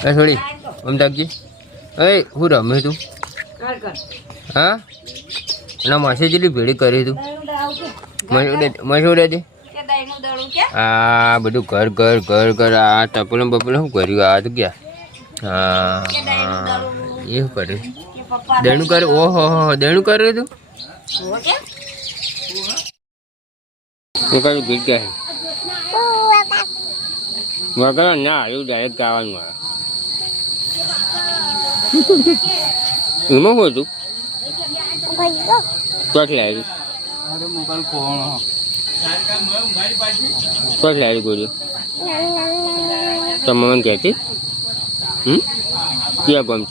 છોડી અમદાવાદજી એ હું રમ્યું તું હા એના માસી જેટલી ભેડી કરી તું મસોડે હા બધું ઘર ઘર ઘર ઘર આ ટપલો બપલમ શું કર્યું આ તો ગયા હા એ શું કરે દેણું કરે ઓહો હો દેણું કરે તું હું કાઢું ભીડ ગયા વગર ના આવ્યું ડાયરેક ગાવાનું આવે એમાં શું હતું ચોટ લાવ્યું ચોટ લાવી ગોળ્યું તમે કહેતી હમ ક્યાં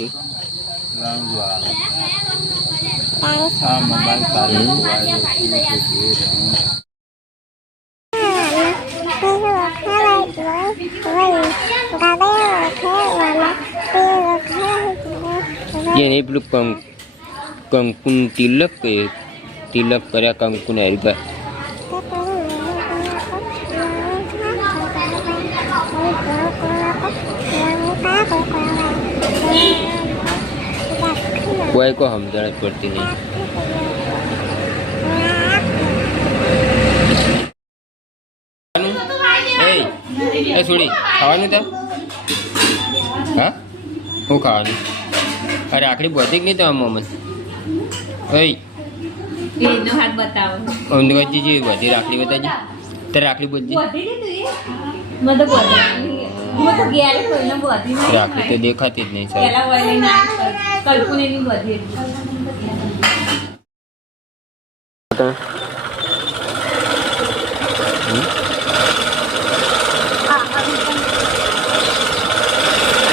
यानी ब्लू कम कम कुन तिलक के तिलक करे कम कुन है बे कोई को हम जाने पड़ती नहीं રસોડી ખાવાનું તાર હા હું ખાવાનું અરે આખડી બધી નહીં તમે મમ્મી ઓય અંદરજી બધી રાખડી બતાજી તે રાખડી બધી રાખડી તો દેખાતી જ નહીં સાહેબ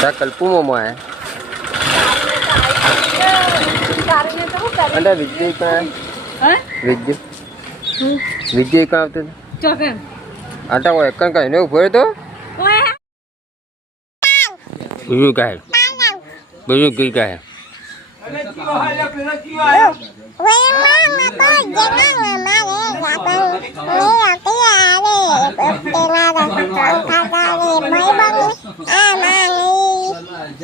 సకల్ పుమో అంటే విద్య విద్య విద్య ఇక్కడ అవుతుంది అంటే ఎక్కడికి నువ్వు పోయేదో બીજું કાંઈ બીજું કઈ કાંઈ આ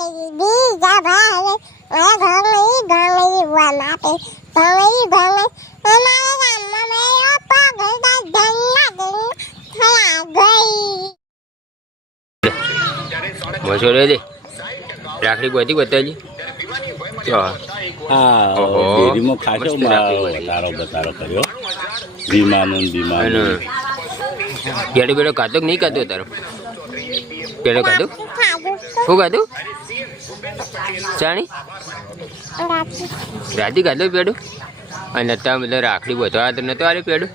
đi đi ra ba đi mẹ con lý con và mẹ thì con lý con lý mẹ nói là mẹ mẹ ốp ba cái đó đừng là đừng thôi là gây ngồi xuống đây đi રાખડી ગોતી ગોતેલી હા ડેરીમાં ખાસો વધારો વધારો કર્યો બીમાનો બીમાનો પેલો પેલો કાતો નહીં કાતો તારો પેલો કાતો શું કાતું ચાણી રાધી ગાધો પેડું અને તમે રાખડી બધો આ તમને તો આરે પેડું